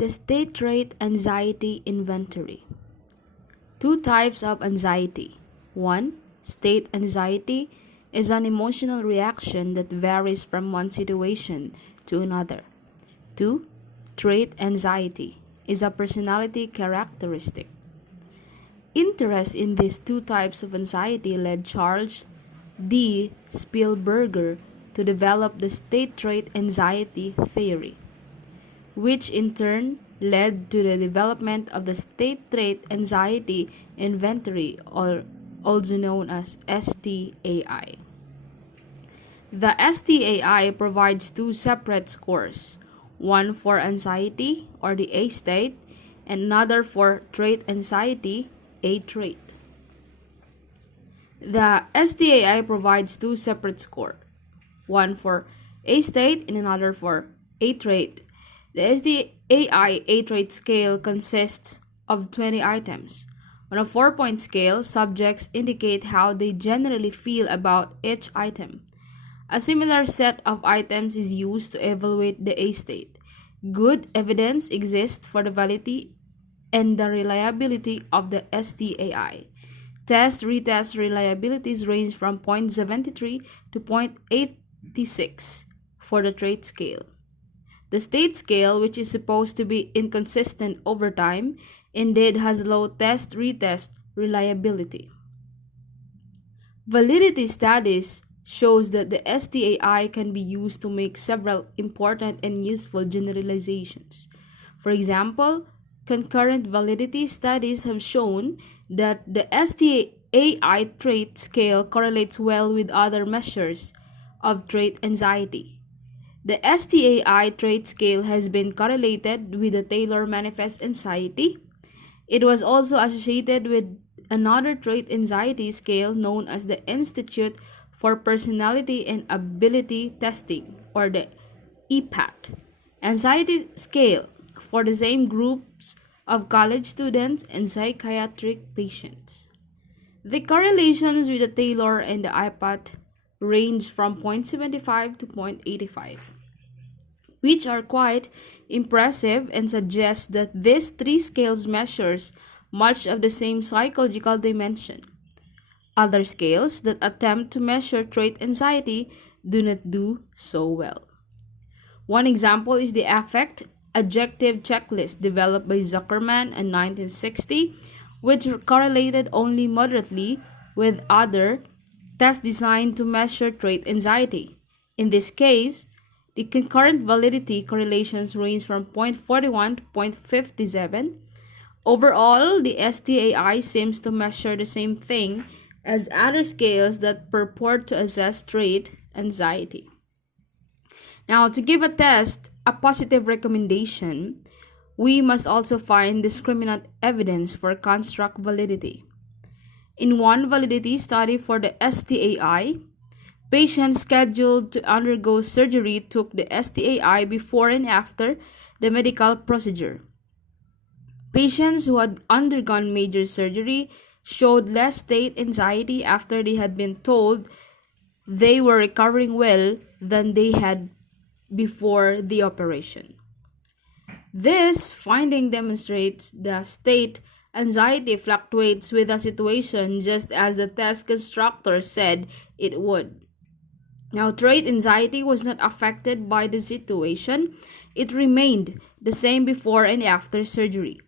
The state trait anxiety inventory. Two types of anxiety. 1. State anxiety is an emotional reaction that varies from one situation to another. 2. Trait anxiety is a personality characteristic. Interest in these two types of anxiety led Charles D. Spielberger to develop the state trait anxiety theory, which in turn led to the development of the state trait anxiety inventory, or also known as STAI. The STAI provides two separate scores, one for anxiety or the A state and another for trait anxiety, A trait. The STAI provides two separate scores, one for A state and another for A trait. The STAI A trait scale consists of 20 items. On a 4-point scale, subjects indicate how they generally feel about each item. A similar set of items is used to evaluate the A state. Good evidence exists for the validity and the reliability of the STAI. Test-retest reliabilities range from 0.73 to 0.86 for the trait scale. The state scale, which is supposed to be inconsistent over time, indeed has low test-retest reliability. Validity studies shows that the STAI can be used to make several important and useful generalizations. For example, concurrent validity studies have shown that the STAI trait scale correlates well with other measures of trait anxiety. The STAI trait scale has been correlated with the Taylor Manifest Anxiety. It was also associated with another trait anxiety scale known as the Institute for Personality and Ability Testing, or the EPAT, anxiety scale for the same groups of college students and psychiatric patients. The correlations with the Taylor and the EPAT range from 0.75 to 0.85, which are quite impressive and suggest that these three scales measures much of the same psychological dimension. Other scales that attempt to measure trait anxiety do not do so well. One example is the affect adjective checklist developed by Zuckerman in 1960, which correlated only moderately with other tests designed to measure trait anxiety. In this case, the concurrent validity correlations range from 0.41 to 0.57. Overall, the STAI seems to measure the same thing as other scales that purport to assess trait anxiety. Now, to give a test a positive recommendation, we must also find discriminant evidence for construct validity. In one validity study for the STAI, patients scheduled to undergo surgery took the STAI before and after the medical procedure. Patients who had undergone major surgery showed less state anxiety after they had been told they were recovering well than they had before the operation. This finding demonstrates the state anxiety fluctuates with the situation just as the test constructor said it would. Now, trait anxiety was not affected by the situation. It remained the same before and after surgery.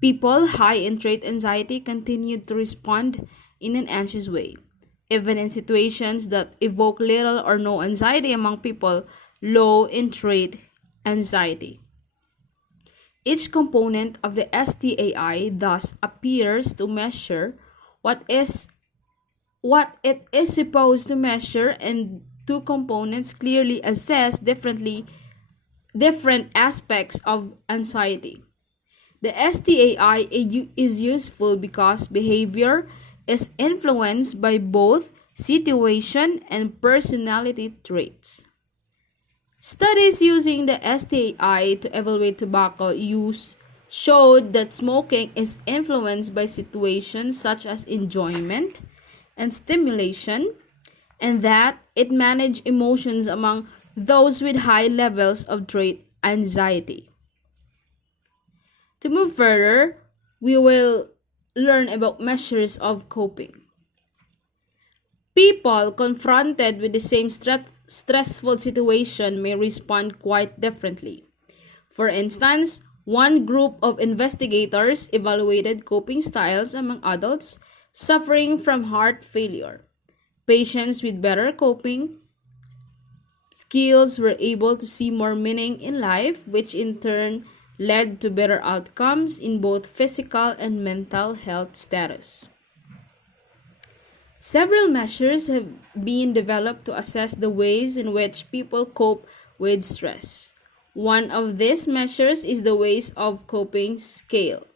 People high in trait anxiety continued to respond in an anxious way, even in situations that evoke little or no anxiety among people low in trait anxiety. Each component of the STAI thus appears to measure what it is supposed to measure, and two components clearly assess different aspects of anxiety. The STAI is useful because behavior is influenced by both situation and personality traits. Studies using the STAI to evaluate tobacco use showed that smoking is influenced by situations such as enjoyment and stimulation, and that it manages emotions among those with high levels of trait anxiety. To move further, we will learn about measures of coping. People confronted with the same stressful situation may respond quite differently. For instance, one group of investigators evaluated coping styles among adults suffering from heart failure. Patients with better coping skills were able to see more meaning in life, which in turn led to better outcomes in both physical and mental health status. Several measures have been developed to assess the ways in which people cope with stress. One of these measures is the Ways of Coping Scale.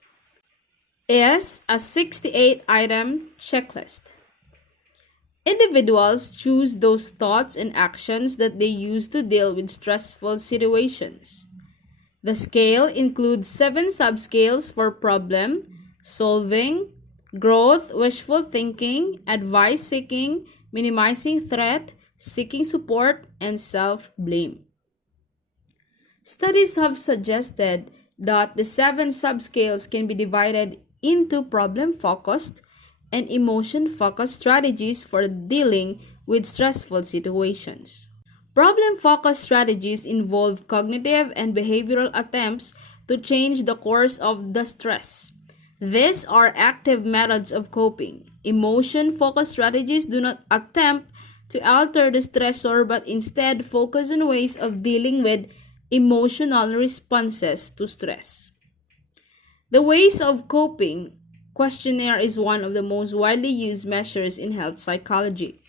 Is a 68-item checklist. Individuals choose those thoughts and actions that they use to deal with stressful situations. The scale includes 7 subscales for problem solving, growth, wishful thinking, advice seeking, minimizing threat, seeking support, and self-blame. Studies have suggested that the 7 subscales can be divided into problem-focused and emotion-focused strategies for dealing with stressful situations. Problem-focused strategies involve cognitive and behavioral attempts to change the course of the stress. These are active methods of coping. Emotion-focused strategies do not attempt to alter the stressor but instead focus on ways of dealing with emotional responses to stress. The Ways of Coping questionnaire is one of the most widely used measures in health psychology.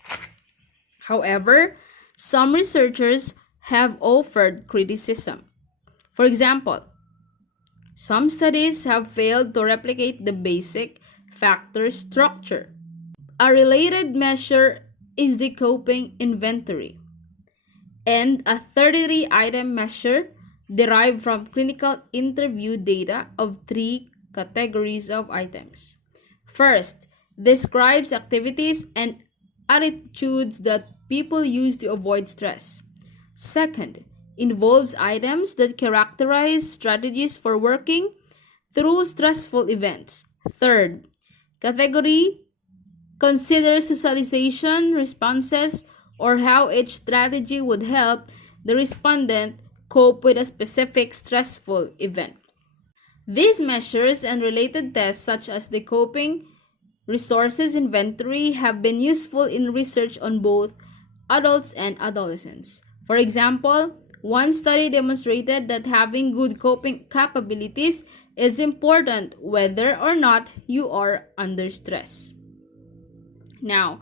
However, some researchers have offered criticism. For example, some studies have failed to replicate the basic factor structure. A related measure is the coping inventory, and a 33-item measure derived from clinical interview data of 3 categories of items. First, describes activities and attitudes that people use to avoid stress. Second, involves items that characterize strategies for working through stressful events. Third, category considers socialization responses or how each strategy would help the respondent cope with a specific stressful event. These measures and related tests, such as the coping resources inventory, have been useful in research on both adults and adolescents. For example, one study demonstrated that having good coping capabilities is important whether or not you are under stress. Now,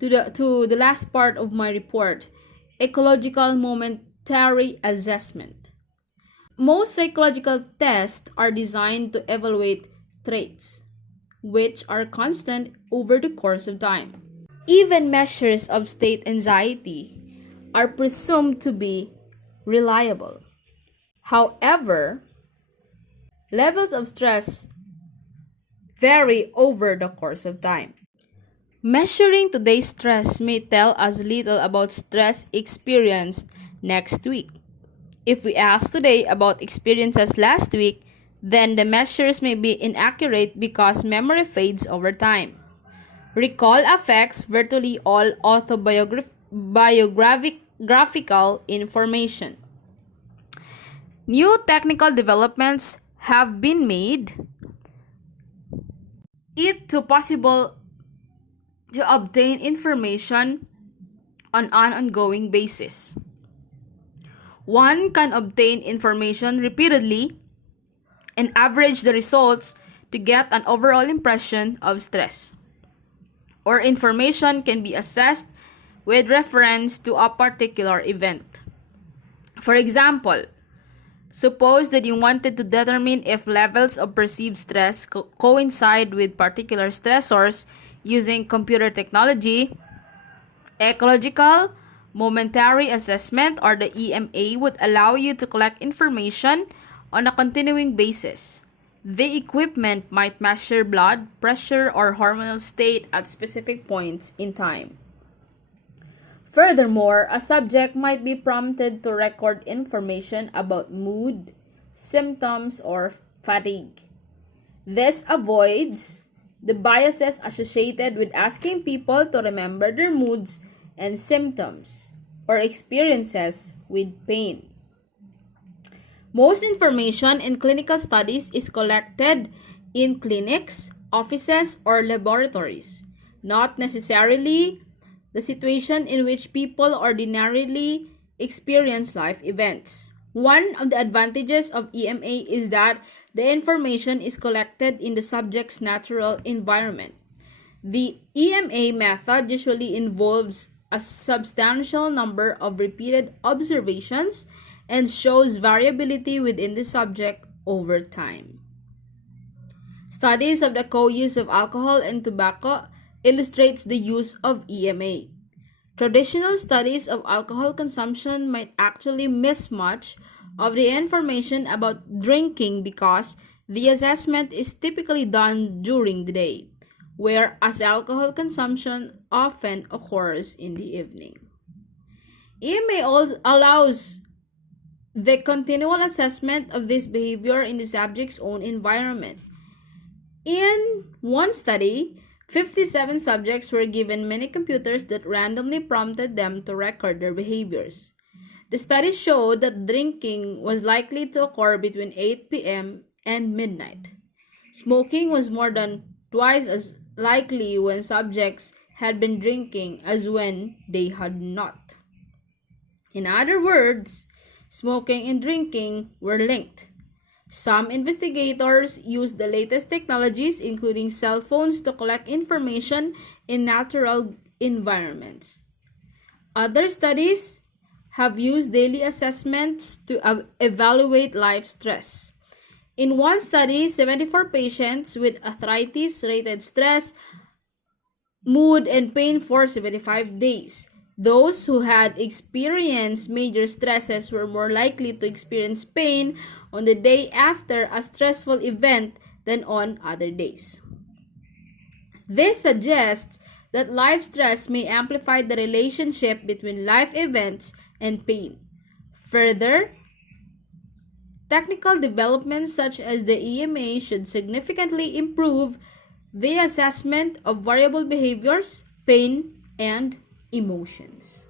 to the last part of my report, ecological momentary assessment. Most psychological tests are designed to evaluate traits, which are constant over the course of time. Even measures of state anxiety are presumed to be reliable. However, levels of stress vary over the course of time. Measuring today's stress may tell us little about stress experienced next week. If we ask today about experiences last week, then the measures may be inaccurate because memory fades over time. Recall affects virtually all autobiographical information. New technical developments have been made it possible to obtain information on an ongoing basis. One can obtain information repeatedly and average the results to get an overall impression of stress. Or information can be assessed with reference to a particular event. For example, suppose that you wanted to determine if levels of perceived stress coincide with particular stressors using computer technology. Ecological momentary assessment, or the EMA, would allow you to collect information on a continuing basis. The equipment might measure blood pressure or hormonal state at specific points in time. Furthermore, a subject might be prompted to record information about mood, symptoms, or fatigue. This avoids the biases associated with asking people to remember their moods and symptoms or experiences with pain. Most information in clinical studies is collected in clinics, offices, or laboratories, not necessarily the situation in which people ordinarily experience life events. One of the advantages of EMA is that the information is collected in the subject's natural environment. The EMA method usually involves a substantial number of repeated observations and shows variability within the subject over time. Studies of the co-use of alcohol and tobacco illustrates the use of EMA. Traditional studies of alcohol consumption might actually miss much of the information about drinking because the assessment is typically done during the day, whereas alcohol consumption often occurs in the evening. EMA also allows the continual assessment of this behavior in the subject's own environment. In one study, 57 subjects were given mini computers that randomly prompted them to record their behaviors. The study showed that drinking was likely to occur between 8 p.m. and midnight. Smoking was more than twice as likely when subjects had been drinking as when they had not. In other words, smoking and drinking were linked. Some investigators used the latest technologies, including cell phones, to collect information in natural environments. Other studies have used daily assessments to evaluate life stress. In one study, 74 patients with arthritis rated stress, mood, and pain for 75 days. Those who had experienced major stresses were more likely to experience pain on the day after a stressful event than on other days. This suggests that life stress may amplify the relationship between life events and pain. Further, technical developments such as the EMA should significantly improve the assessment of variable behaviors, pain, and emotions.